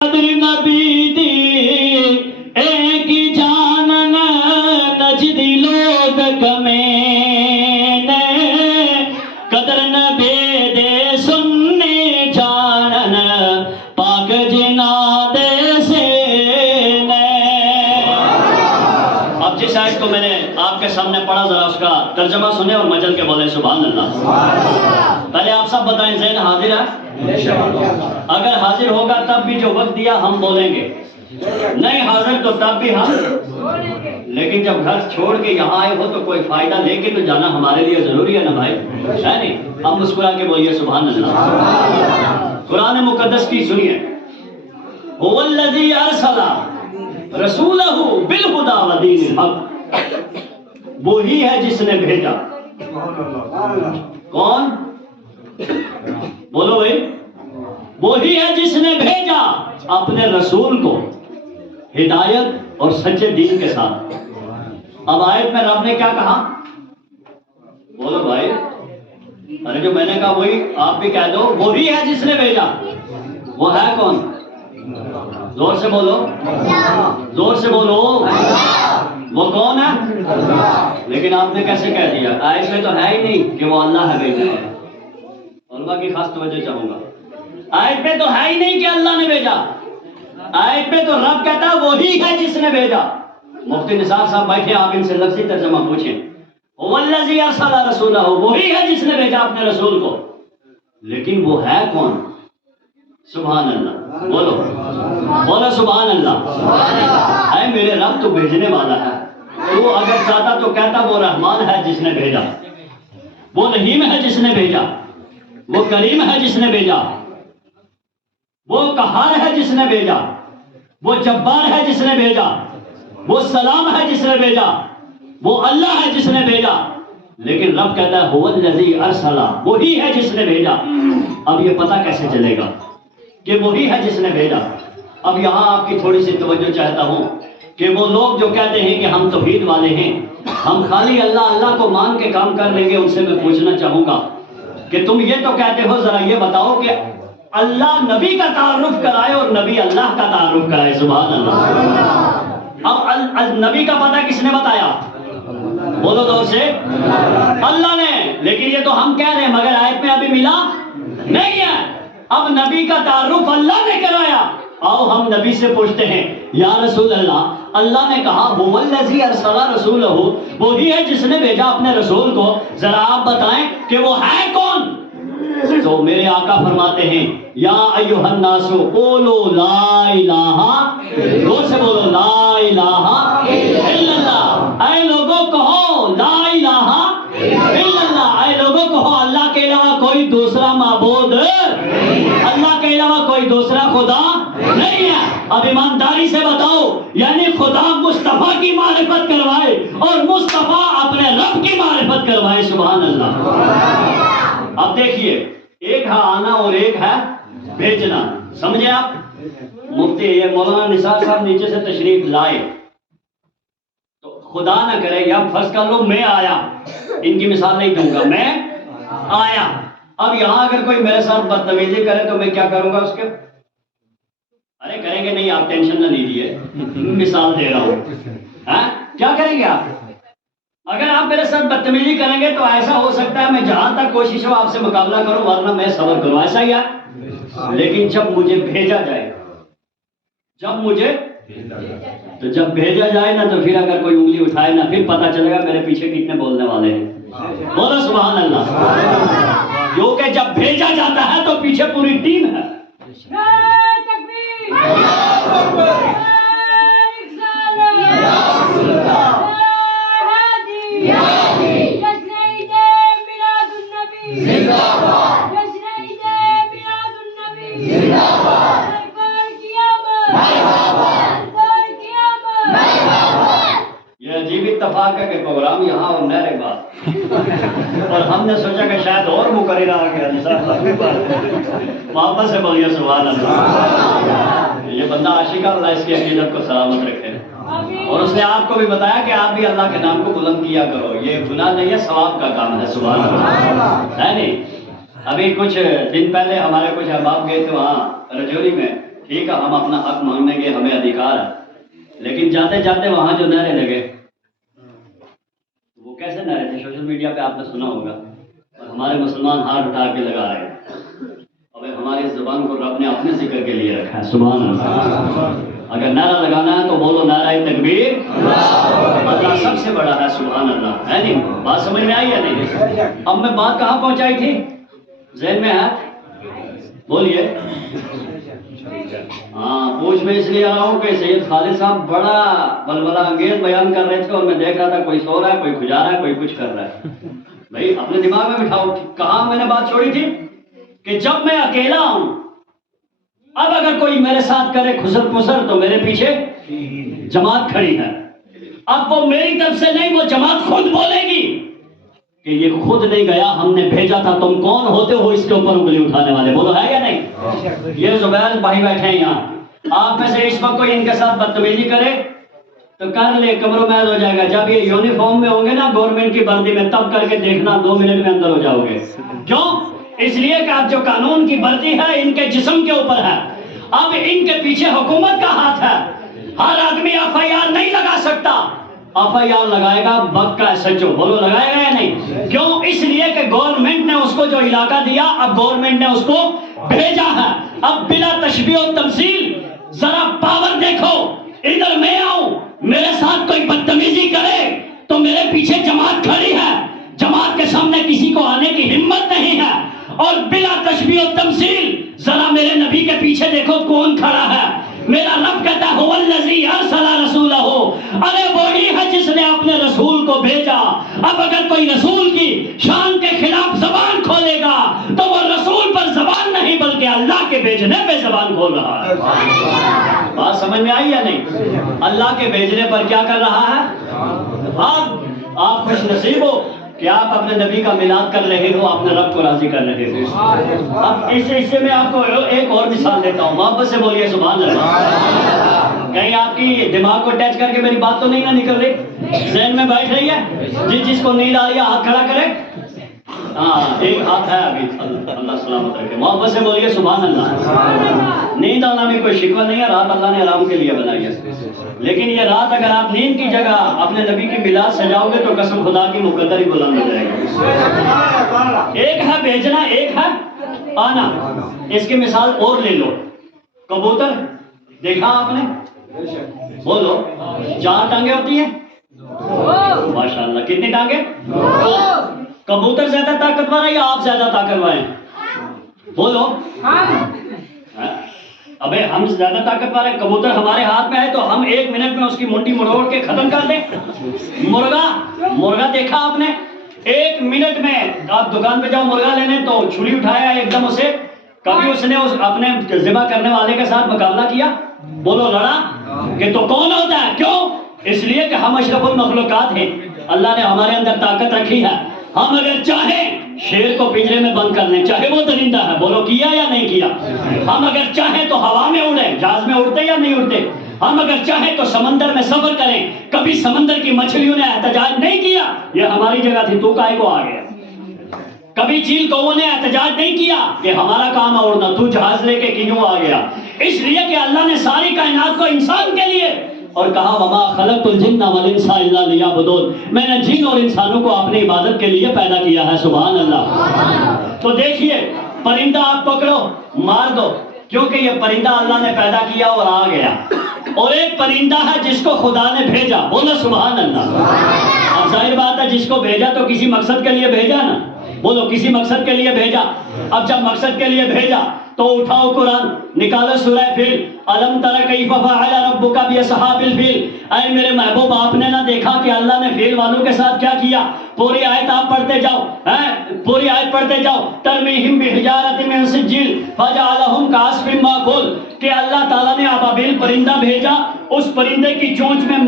نبی دی ایک جانن نجدی لوگ کمینے قدر نبی دے سننے جانن پاک جنا دے سینے۔ اب جس آیت کو میں نے آپ کے سامنے پڑھا ذرا اس کا ترجمہ سنیں اور مجل کے بولے سبحان اللہ۔ پہلے آپ سب بتائیں ذہن حاضر ہے؟ اگر حاضر ہوگا تب بھی جو وقت دیا ہم بولیں گے، نہیں حاضر تو تب بھی ہم، لیکن جب گھر چھوڑ کے یہاں آئے ہو تو کوئی فائدہ لے کے تو جانا ہمارے لیے ضروری ہے نا بھائی، ہے نہیں؟ ہم مسکرا کے بولیے سبحان اللہ۔ قرآن مقدس کی سنیے، هو الذی ارسل رسولہ بالہدی ودین الحق، وہی ہے جس نے بھیجا۔ کون؟ بولو بھائی، وہی ہے جس نے بھیجا اپنے رسول کو ہدایت اور سچے دین کے ساتھ۔ اب آیت میں رب نے کیا کہا؟ بولو بھائی، ارے جو میں نے کہا وہی آپ بھی کہہ دو، وہی ہے جس نے بھیجا۔ وہ ہے کون؟ زور سے بولو، زور سے بولو، وہ کون ہے؟ لیکن آپ نے کیسے کہہ دیا؟ آیت میں تو ہے ہی نہیں کہ وہ اللہ ہے بھیجا۔ علماء کی خاص توجہ چاہوں گا، آیت پہ تو ہے ہی نہیں کہ اللہ نے بھیجا، آیت پہ تو رب کہتا ہے وہی ہے جس نے بھیجا۔ مفتی نثار صاحب بیٹھے، آپ ان سے لفظی ترجمہ پوچھیں، والذی ارسل رسولہ، وہی ہے جس نے بھیجا اپنے رسول کو، لیکن وہ ہے کون؟ سبحان اللہ، بولو بولو سبحان اللہ۔ اے میرے رب تو بھیجنے والا ہے، تو اگر چاہتا تو کہتا وہ رحمان ہے جس نے بھیجا، وہ رحیم ہے جس نے بھیجا، وہ کریم ہے جس نے بھیجا، وہ قہار ہے جس نے بھیجا، وہ جبار ہے جس نے بھیجا، وہ سلام ہے جس نے بھیجا، وہ اللہ ہے جس نے بھیجا۔ لیکن رب کہتا ہے هو الذی ارسل، وہی ہے جس نے بھیجا۔ اب یہ پتہ کیسے چلے گا کہ وہی ہے جس نے بھیجا؟ اب یہاں آپ کی تھوڑی سی توجہ چاہتا ہوں کہ وہ لوگ جو کہتے ہیں کہ ہم توحید والے ہیں، ہم خالی اللہ اللہ کو مان کے کام کر لیں گے، ان سے میں پوچھنا چاہوں گا کہ تم یہ تو کہتے ہو، ذرا یہ بتاؤ کہ اللہ نبی کا تعارف کرائے اور نبی اللہ کا تعارف کرائے۔ سبحان اللہ۔ اب نبی کا پتہ کس نے بتایا؟ بولو دور سے، اللہ نے۔ لیکن یہ تو ہم کہہ رہے ہیں، مگر آیت میں ابھی ملا نہیں ہے۔ اب نبی کا تعارف اللہ نے کرایا، آؤ ہم نبی سے پوچھتے ہیں، یا رسول اللہ، اللہ نے کہا هو الذی ارسل رسولہ، وہی ہے جس نے بھیجا اپنے رسول کو، ذرا آپ بتائیں کہ وہ ہے کون؟ تو میرے آقا فرماتے ہیں، یا ایھا الناس قولوا لا الہ، زور سے بولو لا الہ الا اللہ۔ اے لوگوں کہو لا الہ الا اللہ، اے لوگوں کہو اللہ کے علاوہ کوئی دوسرا معبود، اللہ کے علاوہ کوئی دوسرا خدا نہیں ہے۔ اب ایمانداری سے بتاؤ، یعنی خدا مصطفیٰ کی معرفت کروائے اور مصطفیٰ اپنے رب کی معرفت کروائے۔ سبحان اللہ۔ اب دیکھیے، ایک ہے آنا اور ایک ہے بھیجنا، سمجھے آپ؟ مفتی یہ مولانا نثار صاحب نیچے سے تشریف لائے تو خدا نہ کرے، یا فرض کر لو میں آیا، ان کی مثال نہیں دوں گا، میں آیا، اب یہاں اگر کوئی میرے ساتھ بدتمیزی کرے تو میں کیا کروں گا اس کے؟ ارے کریں گے نہیں، آپ ٹینشن نہ لیجیے، مثال دے رہا ہوں۔ کیا کریں گے آپ؟ اگر آپ میرے ساتھ بدتمیزی کریں گے تو ایسا ہو سکتا ہے میں جہاں تک کوشش ہو آپ سے مقابلہ کروں، ورنہ میں صبر کروں، ایسا ہی ہے۔ لیکن جب مجھے بھیجا جائے، جب مجھے تو جب بھیجا جائے نا، تو پھر اگر کوئی انگلی اٹھائے نا، پھر پتہ چلے گا میرے پیچھے کتنے بولنے والے ہیں۔ بولو سبحان اللہ۔ کیونکہ جب بھیجا جاتا ہے تو پیچھے پوری ٹیم ہے۔ یہ عجیب اتفاق ہے کہ پروگرام یہاں اور نہر بات، اور ہم نے سوچا کہ شاید اور مقررہ آ گیا، واپس سے بولیے سبحان اللہ۔ یہ بندہ عاشق اللہ اس کی عقیدت کو سلامت رکھے، اور اس نے آپ کو بھی بتایا کہ آپ بھی اللہ کے نام کو بلند کیا کرو، یہ گناہ نہیں ہے، ثواب کا کام ہے۔ سبحان اللہ، ہے نہیں؟ ابھی کچھ دن پہلے ہمارے کچھ احباب گئے تھے وہاں رجوری میں، ٹھیک ہے ہم اپنا حق مانگنے کے ہمیں ادھیکار ہے، لیکن جاتے جاتے وہاں جو نعرے لگے وہ کیسے نعرے تھے؟ سوشل میڈیا پہ آپ نے سنا ہوگا، اور ہمارے مسلمان ہاتھ اٹھا کے لگا رہے ہیں۔ اب ہماری زبان کو رب نے اپنے ذکر کے لیے رکھا ہے، سبحان اللہ۔ اگر نعرہ لگانا ہے تو بولو نعرہ تکبیر، اللہ سب سے بڑا ہے، سبحان اللہ، ہے نہیں؟ بات سمجھ میں آئی یا نہیں؟ اب میں بات کہاں پہنچائی تھی؟ ذہن میں ہے؟ بولیے۔ ہاں، پوچھ میں اس لیے آ رہا ہوں کہ سید خالد صاحب بڑا بلبلہ انگیز بیان کر رہے تھے اور میں دیکھ رہا تھا کوئی سو رہا ہے، کوئی کھجا رہا ہے، کوئی کچھ کر رہا ہے۔ بھائی اپنے دماغ میں بٹھاؤ، کہاں میں نے بات چھوڑی تھی کہ جب میں اکیلا ہوں، اب اگر کوئی میرے ساتھ کرے خسر پسر تو میرے پیچھے جماعت کھڑی ہے۔ اب وہ میری طرف سے نہیں، وہ جماعت خود بولے گی کہ یہ خود نہیں گیا، ہم نے بھیجا تھا، تم کون ہوتے ہو اس کے اوپر انگلی اٹھانے والے؟ بولو ہے یا نہیں؟ یہ زبیر بھائی بیٹھے ہیں یہاں، آپ میں سے اس وقت کوئی ان کے ساتھ بدتمیزی کرے تو کر لے، کمپرومائز ہو جائے گا۔ جب یہ یونیفارم میں ہوں گے نا گورنمنٹ کی وردی میں، تب کر کے دیکھنا 2 منٹ میں اندر ہو جاؤ گے۔ کیوں؟ اس لیے کہ اب جو قانون کی وردی ہے ان کے جسم کے اوپر ہے، اب ان کے پیچھے حکومت کا ہاتھ ہے۔ ہر آدمی FIR نہیں لگا سکتا، FIR لگائے گا بک کا SHO، بولو لگائے گا یا نہیں؟ کیوں؟ اس لیے کہ گورنمنٹ نے اس کو جو علاقہ دیا، اب گورنمنٹ نے اس کو بھیجا ہے۔ اب بلا تشبیہ و تمثیل ذرا پاور دیکھو، ادھر میں آؤں، میرے ساتھ کوئی بدتمیزی کرے تو میرے پیچھے جماعت کھڑی ہے، جماعت کے سامنے کسی کو آنے کی ہمت نہیں ہے۔ اور بلا تشبیہ و تمثیل ذرا میرے نبی کے پیچھے دیکھو کون کھڑا ہے۔ میرا رب کہتا ہے هو الذی ارسل رسولہ، ارے وہی ہے جس نے اپنے رسول کو بھیجا۔ اب اگر کوئی رسول کی شان کے خلاف زبان کھولے گا تو وہ رسول پر زبان نہیں بلکہ اللہ کے بھیجنے پہ زبان کھول رہا ہے۔ بات سمجھ میں آئی یا نہیں؟ اللہ کے بھیجنے پر کیا کر رہا ہے؟ اب آپ خوش نصیب ہو کہ آپ اپنے نبی کا میلاد کر رہے ہو، اپنے رب کو راضی کر رہے ہو۔ اب اس حصے میں آپ کو ایک اور مثال دیتا ہوں، محبت سے بولیے سبحان اللہ۔ کہیں آپ کی دماغ کو ٹچ کر کے میری بات تو نہیں نہ نکل رہی، ذہن میں بیٹھ رہی ہے؟ جس کو نیند آ رہی ہے ہاتھ کھڑا کرے۔ ہاں ایک ہاتھ ہے ابھی، اللہ سلامت رکھے۔ محبت سے بولیے سبحان اللہ۔ نیند آنا میں کوئی شکوہ نہیں ہے، رات اللہ نے آرام کے لیے بنائی ہے، لیکن یہ رات اگر آپ نیند کی جگہ اپنے نبی کی میلاد سجاؤ گے تو قسم خدا کی مقدر ہی بلند ہو جائے گا۔ ایک ہے بھیجنا، ایک ہے آنا۔ اس کی مثال اور لے لو، کبوتر دیکھا آپ نے؟ بولو 4 ٹانگیں ہوتی ہیں، ماشاءاللہ کتنی ٹانگیں؟ کبوتر زیادہ طاقتور ہے یا آپ زیادہ طاقتور ہیں؟ بولو۔ ابے ہم زیادہ طاقتور ہیں، کبوتر ہمارے ہاتھ میں ہے تو ہم 1 منٹ میں اس کی منڈی مروڑ کے ختم کر دیں۔ مرغا دیکھا آپ نے؟ 1 منٹ میں آپ دکان پہ جاؤ مرغا لینے تو چھری اٹھایا ایک دم اسے، کبھی اس نے اپنے ذبح کرنے والے کے ساتھ مقابلہ کیا؟ بولو لڑا؟ کہ تو کون ہوتا ہے؟ کیوں؟ اس لیے کہ ہم اشرف المخلوقات ہیں، اللہ نے ہمارے اندر طاقت رکھی ہے۔ ہم اگر چاہیں شیر کو پنجرے میں بند کر لیں، چاہے وہ درندہ ہے، بولو کیا یا نہیں کیا؟ ہم اگر چاہیں تو ہوا میں اڑیں، جہاز میں اڑتے یا نہیں اڑتے؟ ہم اگر چاہیں تو سمندر میں سفر کریں، کبھی سمندر کی مچھلیوں نے احتجاج نہیں کیا، یہ ہماری جگہ تھی تو کائے کو آ گیا؟ کبھی چیل کووں نے احتجاج نہیں کیا کہ ہمارا کام ہے اڑنا، تو جہاز لے کے کیوں آ گیا؟ اس لیے کہ اللہ نے ساری کائنات کو انسان کے لیے، اور کہا وما خلقت الجن والانس الا لیعبدون، میں نے جن اور انسانوں کو اپنی عبادت کے لیے پیدا کیا ہے، سبحان اللہ۔ تو دیکھیے پرندہ آپ پکڑو مار دو، کیونکہ یہ پرندہ اللہ نے پیدا کیا اور آ گیا، اور ایک پرندہ ہے جس کو خدا نے بھیجا، بولو سبحان اللہ۔ اب ظاہر بات ہے جس کو بھیجا تو کسی مقصد کے لیے بھیجا نا، بولو کسی مقصد کے لیے بھیجا۔ اب جب مقصد کے لیے بھیجا تو اٹھاؤ قرآن، نکالو سورہ فیل، الم تر کیف فعل ربک باصحاب الفیل۔ اے میرے محبوب آپ نے نہ دیکھا کہ اللہ نے فیل والوں کے ساتھ کیا کیا؟ پوری آیت آپ پڑھتے جاؤ، پوری آیت پڑھتے جاؤ، ترمیہم بحجارۃ من سجیل فجعلہم کعصف مأکول، کہ اللہ تعالیٰ نے ابابیل پرندہ بھیجا، اس پرندے کی چونچ میں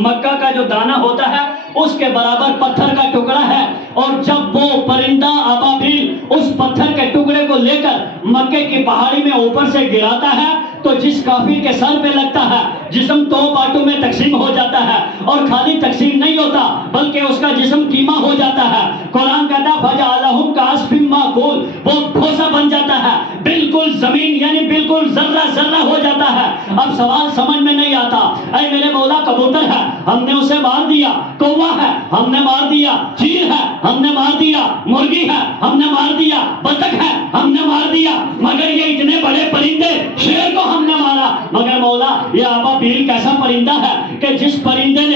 مکہ کا جو دانہ ہوتا ہے اس کے برابر پتھر کا ٹکڑا ہے. اور جب وہ پرندہ ابابیل اس پتھر کے ٹکڑے کو لے کر مکے کی پہاڑی میں اوپر سے گراتا ہے تو جس کافر کے سر پہ لگتا ہے جسم دو پارٹوں میں تقسیم ہو جاتا ہے. اور خالی تقسیم نہیں ہوتا بلکہ اس کا جسم کیما ہو جاتا ہے. قرآن کہتا ہے فَجَعَلَهُمْ كَعَصْفٍ مَّأْكُولٍ، وہ بھوسا بن جاتا ہے، بالکل زمین یعنی بالکل ذرہ ذرہ ہو جاتا ہے. اب سوال سمجھ میں نہیں آتا، اے میرے مولا کبوتر ہے ہم نے اسے مار دیا، کوہ ہے ہم نے مار دیا، چیل ہے ہم نے مار دیا، مرغی ہے ہم نے مار دیا، بطخ ہے ہم نے مار دیا، مگر یہ اتنے بڑے پرندے شیر کو ہم نے مارا. مگر مولا یہ ابابیل کیسا پرندہ ہے کہ جس پرندے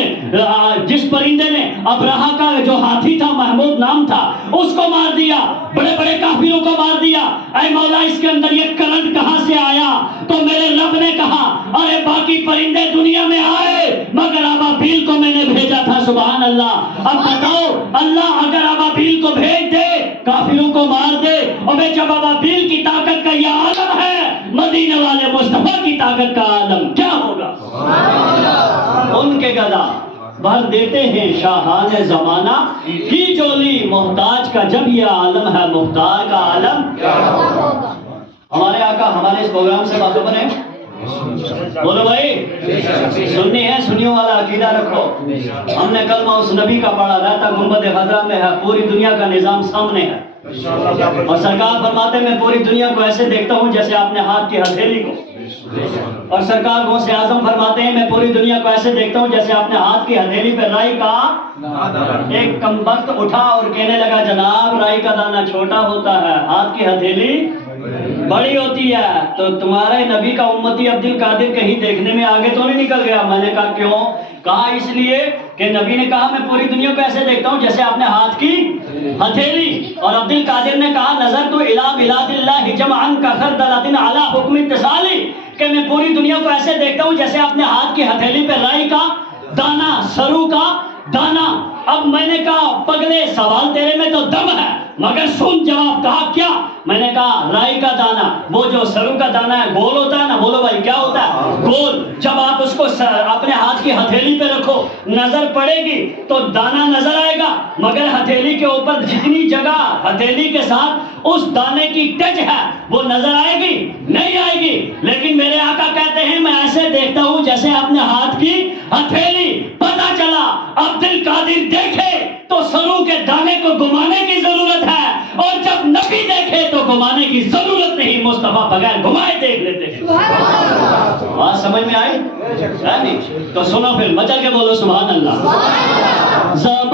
نے ابرہہ کا جو ہاتھی تھا محمود نام تھا اس کو مار دیا، بڑے بڑے کافروں کو مار دیا. اے مولا اس کے اندر یہ کرنٹ کہاں سے آیا؟ تو میرے رب نے کہا ارے باقی پرندے دنیا میں آئے مگر ابابیل کو میں نے بھیجا تھا. سبحان اللہ. اب بتاؤ اللہ اگر ابابیل کو بھیج دے کافروں کو مار دے، اور جب ابابیل کی طاقت کا یہ عالم ہے مدینے والے مصطفیٰ کی طاقت کا عالم کیا ہوگا؟ ان کے گدا بھر دیتے ہیں شاہان زمانہ کی جولی محتاج کا، جب یہ عالم ہے محتاج کا عالم کیا ہوگا؟ ہمارے آقا ہمارے اس پروگرام سے باخبر ہے؟ بولو بھائی، سنی ہے، سنیوں والا عقیدہ رکھو. ہم نے کلمہ اس نبی کا پڑھا رہتا گنبد خضرا میں ہے، پوری دنیا کا نظام سامنے ہے. اور سرکار فرماتے میں پوری دنیا کو ایسے دیکھتا ہوں جیسے اپنے ہاتھ کی ہتھیلی کو. اور سرکار غوث اعظم فرماتے ہیں میں پوری دنیا کو ایسے دیکھتا ہوں جیسے اپنے ہاتھ کی ہتھیلی پہ رائی کا ایک کمبخت اٹھا اور کہنے لگا جناب رائی کا دانہ چھوٹا ہوتا ہے، ہاتھ کی ہتھیلی بڑی ہوتی ہے. تو تمہارے نبی کا امتی عبد القادر کہیں دیکھنے میں آگے تو نہیں نکل گیا؟ میں نے کہا کیوں؟ کہا اس لیے کہ نبی نے کہا میں پوری دنیا کو ایسے دیکھتا ہوں جیسے اپنے ہاتھ کی ہتھیلی. اور عبد القادر نے کہا نظر تو الی بلاد اللہ جمعا کخردلۃ علی حکم اتصالی، کہ میں پوری دنیا کو ایسے دیکھتا ہوں جیسے اپنے ہاتھ کی ہتھیلی پہ رائی کا دانا، سرو کا دانا. اب میں نے کہا پگلے سوال تیرے میں تو دم ہے مگر سن جواب. کہا کیا؟ میں نے کہا رائی کا دانا، وہ جو سرو کا دانا ہے گول ہوتا ہے نا. بولو بھائی کیا ہوتا ہے؟ گول. جب آپ اس کو اپنے ہاتھ کی ہتھیلی پہ رکھو نظر پڑے گی تو دانا نظر آئے گا، مگر ہتھیلی کے اوپر جتنی جگہ ہتھیلی کے ساتھ اس دانے کی ٹچ ہے وہ نظر آئے گی؟ نہیں آئے گی. لیکن میرے آقا کہتے ہیں میں ایسے دیکھتا ہوں جیسے اپنے ہاتھ کی ہتھیلی. پتا چلا عبد القادر دیکھے تو سرو کے دانے کو گھمانے کی ضرورت ہے، اور جب نبی دیکھے تو گھمانے کی ضرورت نہیں، مصطفیٰ بغیر گھمائے دیکھ لیتے ہیں. بات سمجھ میں آئی؟ تو سنو پھر مچل کے بولو سبحان اللہ.